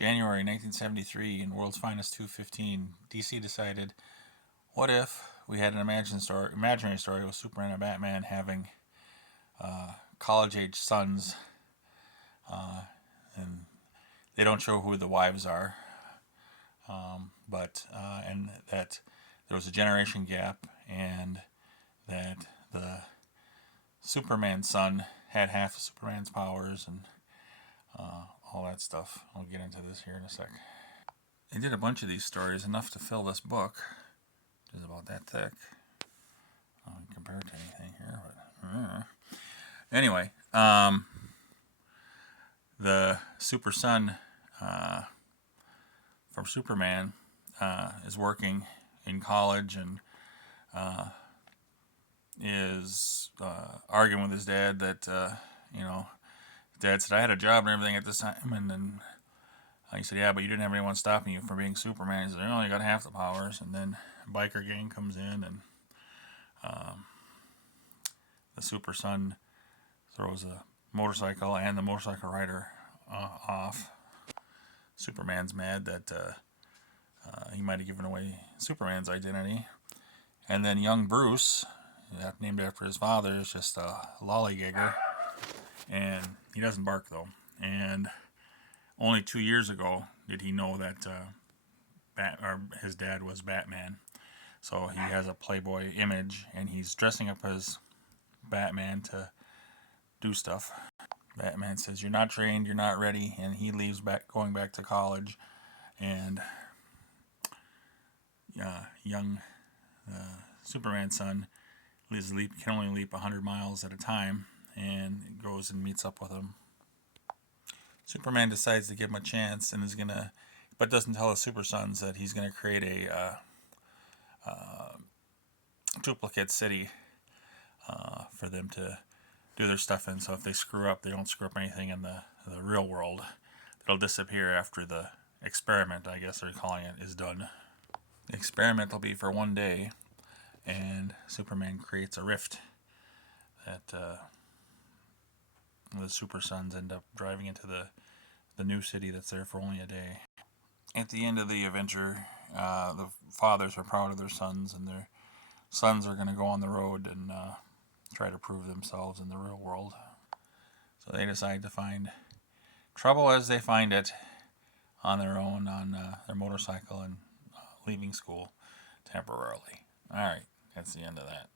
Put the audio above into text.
January 1973, in World's Finest 215, DC decided, what if we had an imaginary story with Superman and Batman having college-age sons, and they don't show who the wives are, but and that there was a generation gap, and that the Superman son had half of Superman's powers, and all that stuff. I'll get into this here in a sec. They did a bunch of these stories, enough to fill this book, which is about that thick. Compared to anything here, but anyway, the super son from Superman is working in college and is arguing with his dad that Dad said I had a job and everything at this time, and then he said, yeah, but you didn't have anyone stopping you from being Superman. He said, you only got half the powers, and then a biker gang comes in, and the super son throws a motorcycle and the motorcycle rider off. Superman's mad that he might have given away Superman's identity. And then young Bruce, named after his father, is just a lollygagger. And he doesn't bark, though. And only 2 years ago did he know that his dad was Batman. So he has a Playboy image, and he's dressing up as Batman to do stuff. Batman says, you're not trained, you're not ready, and he leaves going back to college. And young Superman's son can only leap 100 miles at a time, and goes and meets up with him. Superman decides to give him a chance, and but doesn't tell his super sons that he's gonna create a duplicate city for them to do their stuff in. So if they screw up, they don't screw up anything in the real world. It'll disappear after the experiment, I guess they're calling it, is done. The experiment will be for 1 day, and Superman creates a rift that the super sons end up driving into the new city that's there for only a day. At the end of the adventure, the fathers are proud of their sons, and their sons are going to go on the road and try to prove themselves in the real world. So they decide to find trouble as they find it on their own, on their motorcycle, and leaving school temporarily. Alright, that's the end of that.